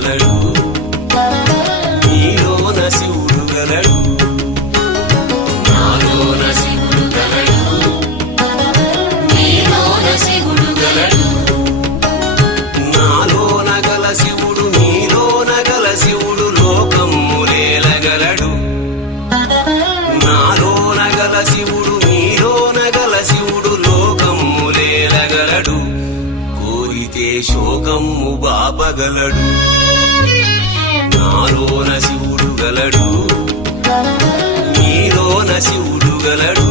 గలడు నీలోన శివుడు గలడు నాలోన శివుడు గలడు నీలోన శివుడు గలడు నాలోన గల శివుడు నీలోన గల శివుడు లోకమ్ములేలగలడు నాలోన గల శివుడు నీలోన గల శివుడు లోకమ్ములేలగలడు కోరితే శోకమ్ము బాపగలడు నాలోన శివుడు గలడు నీలోన శివుడు గలడు